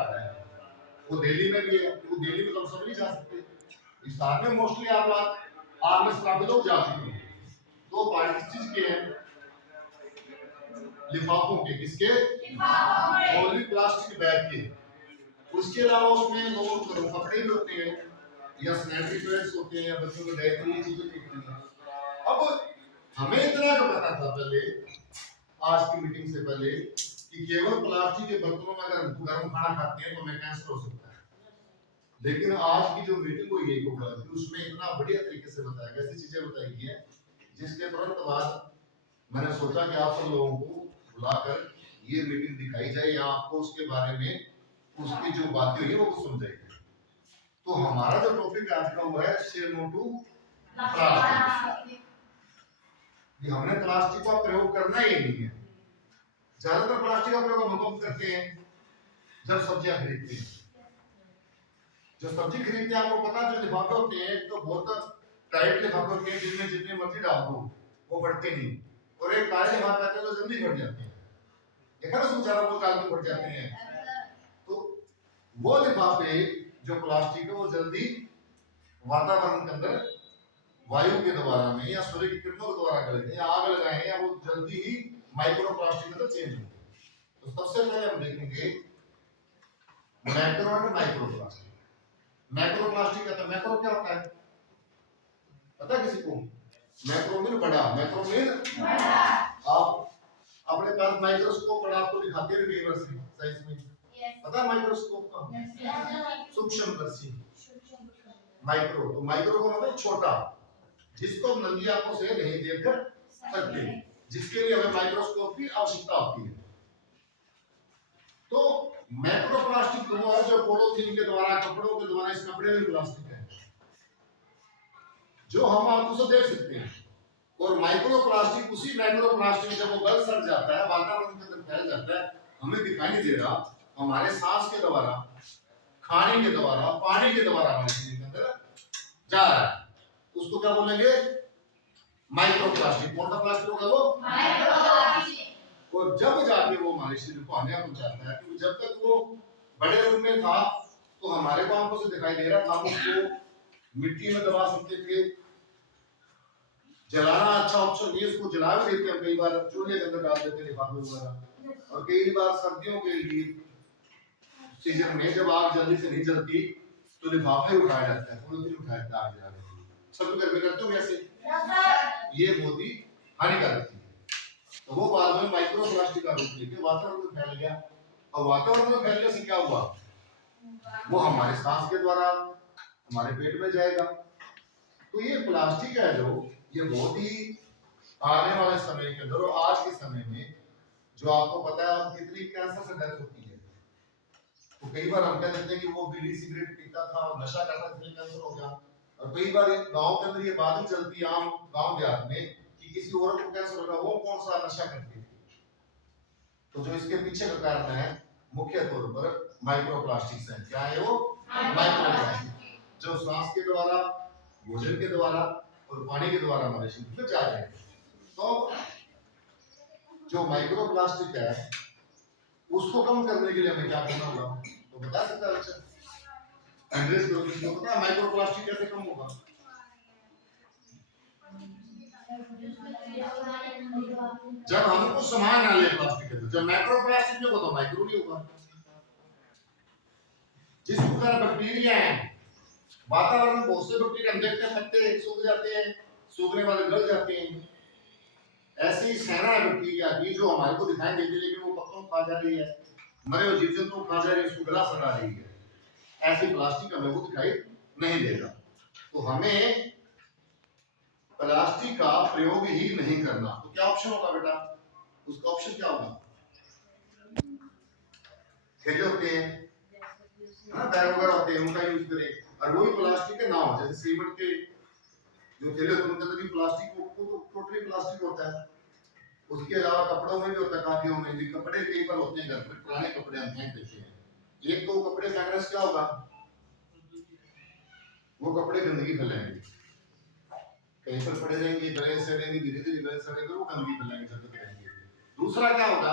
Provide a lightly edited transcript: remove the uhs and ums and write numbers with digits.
Card है, वो दिल्ली में भी है, वो दिल्ली में तो सब नहीं जा सकते। हिसार में मोस्टली आप आग में काफी लोग जा चुके हैं। दो पार्ट किस चीज के हैं? लिफाफों के। किसके? ओनली प्लास्टिक बैग के। उसके अलावा उसमें दो कपड़े भी होते हैं या सैनिटरी पैड्स होते हैं या बच्चों को डायपर, ये चीजें होती हैं। अब हमें इतना तो पता था पहले, आज की मीटिंग से पहले, कि केवल प्लास्टिक के बर्तनों में अगर गर्म खाना खाते हैं तो हमें कैंसर हो सकता है। लेकिन आज की जो मीटिंग हुई है कि उसमें इतना बढ़िया तरीके से बताया गया, ऐसी चीजें बताई गई है जिसके तुरंत बाद मैंने सोचा कि आप सब लोगों को बुलाकर ये मीटिंग दिखाई जाए या आपको उसके बारे में उसकी जो बातें हुई है वो समझाई जाए। तो हमारा जो टॉपिक आज का वो है से नो टू प्लास्टिक। हमने प्लास्टिक का प्रयोग करना ही नहीं है। ज्यादातर प्लास्टिक का प्रयोग हम कब करते हैं? जब सब्जियां खरीदते हैं। जो सब्जी खरीदते हैं आपको पता, जो लिफाफे होते हैं तो बहुत टाइट लिफाफे होते हैं जिनमें जितने मर्जी डाल दो वो फटते नहीं, और एक काले लिफाफे आते हैं तो जल्दी फट जाते हैं। देखा ना, बेचारा वो काले फट जाते हैं। तो वो लिफाफे जो प्लास्टिक है वो जल्दी वातावरण के अंदर वायु के द्वारा में या सूर्य की किरणों के द्वारा गलते हैं, आग लगाए या वो जल्दी ही माइक्रो प्लास्टिक में चेंज होंगे। तो सबसे पहले हम देखेंगे मैक्रो और माइक्रो प्लास्टिक। मैक्रो प्लास्टिक कहता है, मैक्रो क्या होता है पता है किसी को? मैक्रो मीन बड़ा, मैक्रो मीन बड़ा। आप अपने पास माइक्रोस्कोप पड़ा, आपको दिखाते हैं कई बार साइंस में, पता है माइक्रोस्कोप का? सूक्ष्मदर्शी। माइक्रो, तो माइक्रो का मतलब छोटा, जिसको नंगी आंखों से नहीं देख सकते, जिसके लिए हमें माइक्रोस्कोप की आवश्यकता होती है। तो मैक्रो प्लास्टिक वो है जो पॉलीथीन के द्वारा, कपड़ों के द्वारा, इस कपड़े में प्लास्टिक है जो हम आंखों से देख सकते हैं। और माइक्रो प्लास्टिक उसी मैक्रो प्लास्टिक जब वो गल सड़ जाता है, वातावरण के अंदर फैल जाता है, हमें दिखाई नहीं दे रहा, हमारे सांस के द्वारा, खाने के द्वारा, पानी के द्वारा हमारे शरीर के अंदर जा रहा है, उसको क्या बोलेंगे? Micro plastic. कौन सा प्लास्टिक होगा वो? Micro plastic. और जब जाके वो हमारे शरीर को हानि पहुंचाता है, क्योंकि जब तक वो बड़े रूप में था तो हमारे को आंखों से दिखाई दे रहा था, उसको मिट्टी में दबा सकते थे, जलाना अच्छा ऑप्शन नहीं, उसको जला भी देते हैं, कई बार चूल्हे के अंदर डाल देते हैं लिफाफे वगैरह। और कई बार सर्दियों के लिए सीजन में जब आग जल्दी से नहीं जलती तो लिफाफे उठाया जाता है, पॉलीथीन उठाया जाता है आग जलाने के लिए। सब घर में करते हो वैसे? ये बहुत ही हानिकारक है। तो वो बाद में माइक्रो प्लास्टिक का रूप लेके वातावरण में फैल गया, और वातावरण में फैलने से क्या हुआ? वो हमारे सांस के द्वारा हमारे पेट में जाएगा। तो ये प्लास्टिक है जो, ये बहुत ही आने वाले समय के अंदर और आज के समय में, जो आपको पता है कितनी कैंसर से डेथ होती है। तो कई बार हम कह देते हैं कि वो बीड़ी सिगरेट पीता था और नशा करता था इसलिए कैंसर हो गया, और कई बार गांव के अंदर ये बात ही चलती है आम गांव देहात में कि किसी औरत को कैंसर हो गया, वो कौन सा नशा करती थी। तो जो इसके पीछे का कारण है मुख्य तौर पर माइक्रो प्लास्टिक्स है। क्या है वो? माइक्रो प्लास्टिक, जो सांस के द्वारा, भोजन के द्वारा और पानी के द्वारा हमारे शरीर में जा रहे हैं। तो जो माइक्रो प्लास्टिक है उसको कम करने के लिए हमें क्या करना होगा, तो बता सकता है बच्चा? एड्रेस करो, किसको पता है माइक्रो प्लास्टिक कैसे कम होगा? जब हम कुछ सामान ना ले प्लास्टिक के, जब मैक्रो प्लास्टिक में होगा तो माइक्रो नहीं होगा। जिस प्रकार बैक्टीरिया है वातावरण में, बहुत से बैक्टीरिया हम देखते हैं पत्ते सूख जाते हैं, सूखने वाले गल जाते हैं, ऐसी सेना है बैक्टीरिया की जो हमारे को दिखाई देती है लेकिन वो पत्तों को खा जा रही है, मरे हुए जीव जंतु को खा जा रही है, उसको गला सड़ा रही है। ऐसी प्लास्टिक हमें वो दिखाई नहीं देगा। तो हमें प्लास्टिक का प्रयोग ही नहीं करना। तो क्या ऑप्शन होगा बेटा? उसका ऑप्शन क्या होगा? थैले होते हैं ना, बैग वगैरह होते हैं, उनका यूज करें। और वही प्लास्टिक के ना हो, जैसे सीमेंट के जो थैले होते हैं उनके अंदर भी प्लास्टिक को टोटली प्लास्टिक होता है। उसके अलावा कपड़ों में भी होता है, काफियों में भी कपड़े कई बार होते हैं घर में, पुराने कपड़े हम फेंक देते हैं। एक तो कपड़े फेंकने से क्या होगा? वो कपड़े गंदगी फैलाएंगे, कहीं पर पड़े रहेंगे, गले सड़ेंगे, धीरे धीरे गले सड़ेंगे, वो गंदगी फैलाएंगे, जब तक रहेंगे। दूसरा क्या होगा?